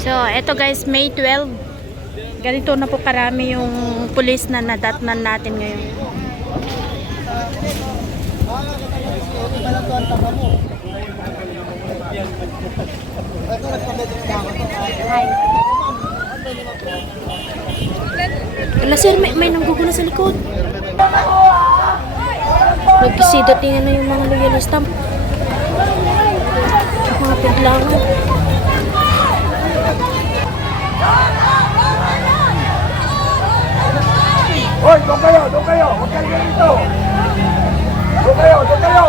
So, eto guys, May 12. Ganito na po karami yung pulis na nadatnan natin ngayon. Hi. Wala sir, may nanggugulo sa likod. Nagkisidatingan na yung mga loyalista. Mga piglangan. Hoy, doon kayo, doon kayo. Huwag kayo dito. Doon kayo, doon kayo.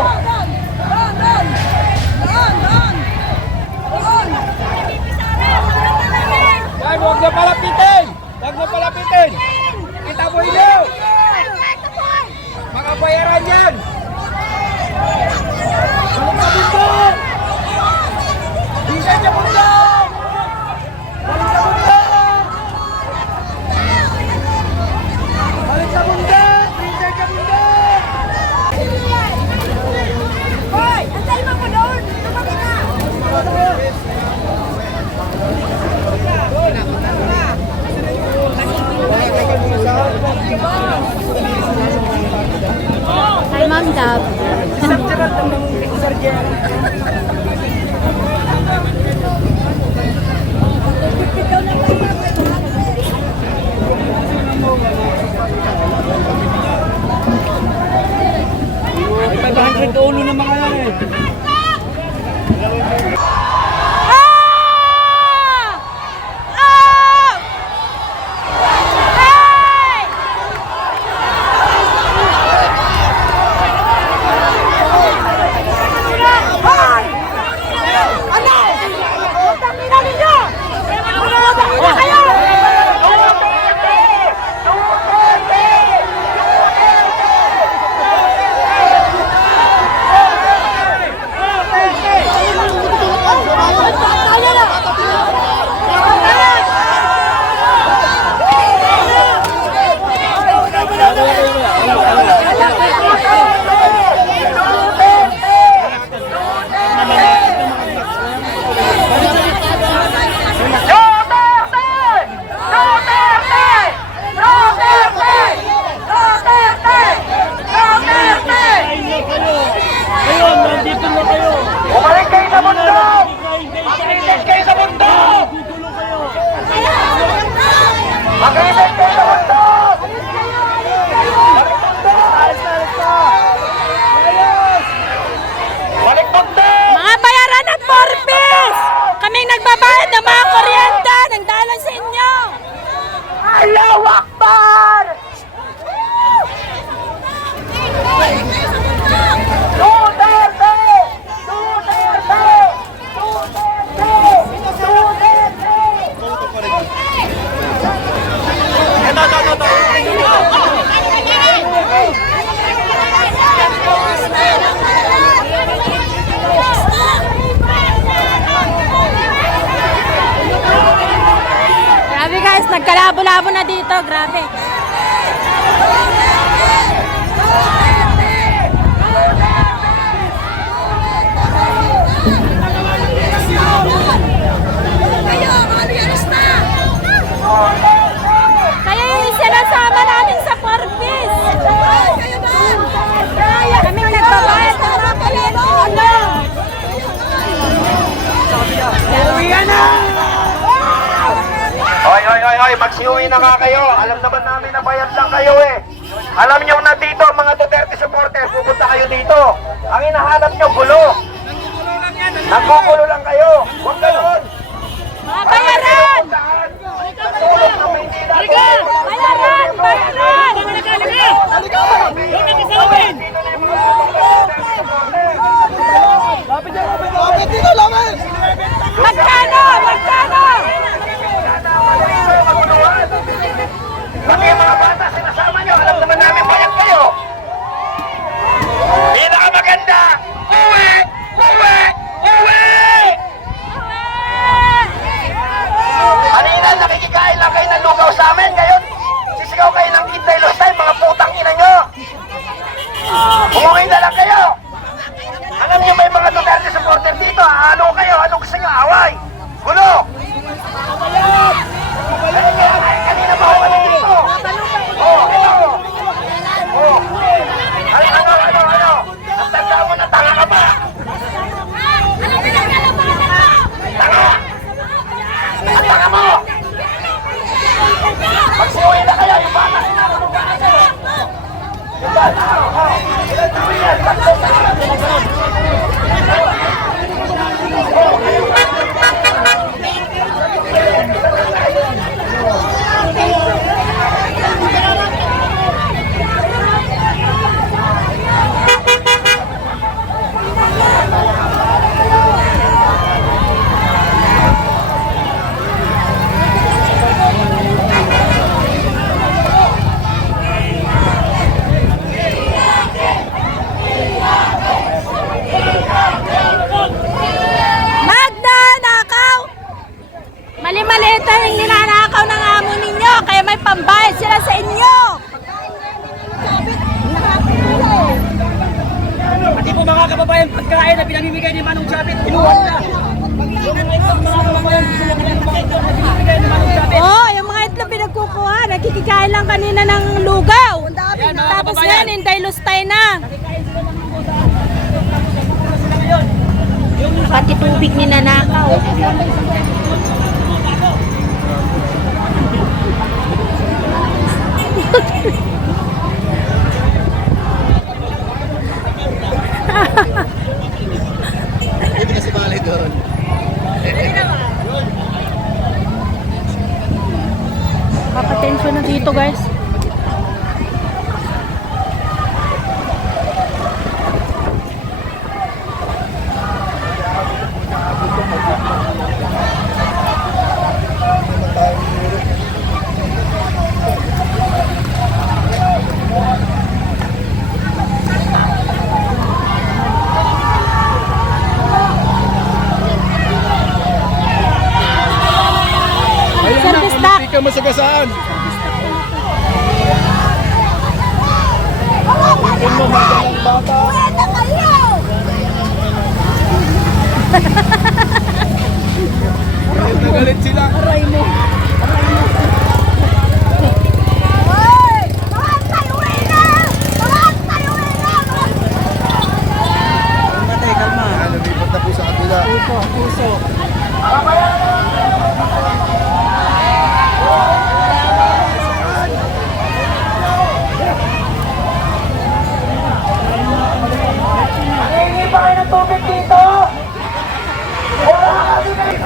Yan, huwag na palapitin. Huwag na palapitin. Kita mo ilo. Mga bayaran yan. Balik sa mundo. Bisa niya mundo. Balik sa mundo. Balik sa mundo. Bisa niya mundo. Hoy! Antay mo po doon! Tumagi na! Hi, Ma'am Dab. Ay, 500 ulo na mga yan eh. Mga bayaran at Forbes! Kaming nagbabayad ng mga kuryente ng dalan sa inyo! Allahu Akbar! Duterte! Duterte! Grabe guys, nagkalabo-labo na dito. Grabe. Kaya yung sinasama namin sa Forbes. Kaming nagbabayad ng mga kuryente. Uwian na! Hoy, magsiuwi na nga kayo. Alam naman namin na bayad lang kayo eh. Alam nyo na dito, mga Duterte supporters, pupunta kayo dito. Ang hinahanap nyo, gulo. Nagkukulo lang kayo. Huwag ganoon. Mga bayaran! Tulog ng Maynila. Bayaran! Bayaran! Lapit dito, lapit! Magkano? Magkano? Pati yung mga bata sinasama nyo, alam naman namin bayad kayo. Pinakamaganda, uwi! Uwi! Uwi! pambayad sila sa inyo. Pati po mga kababayan, pagkain na pinamimigay ni Manong Chavit, inuwan na. Yung mga kababayan, gusto mo kanina mga ito na pinamimigay ni Manong Chavit. Oh, yung mga itlog pinagkukuha, nakikikain lang kanina ng lugaw. Yan, mga Tapos kababayan. yan, Inday Lustay na. Pati tubig ninanakaw. Hindi kasi bali doon. Papatensyon na dito, guys. Service dock. Hindi ka masagasaan. Pwede kayo! Nagalit sila. Hoy! Lahat kayo na! Lahat kayo na! Lumipat na po sa kabila. Hingi pa kayo ng tubig dito! Wala kami kayo!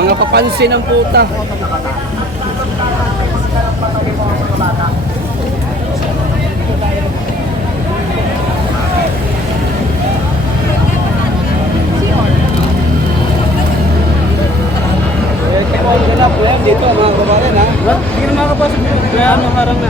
Mga papansin ng puta. Dito mga kababayan ha. Hindi na makakapasok. Kaya ano harang na.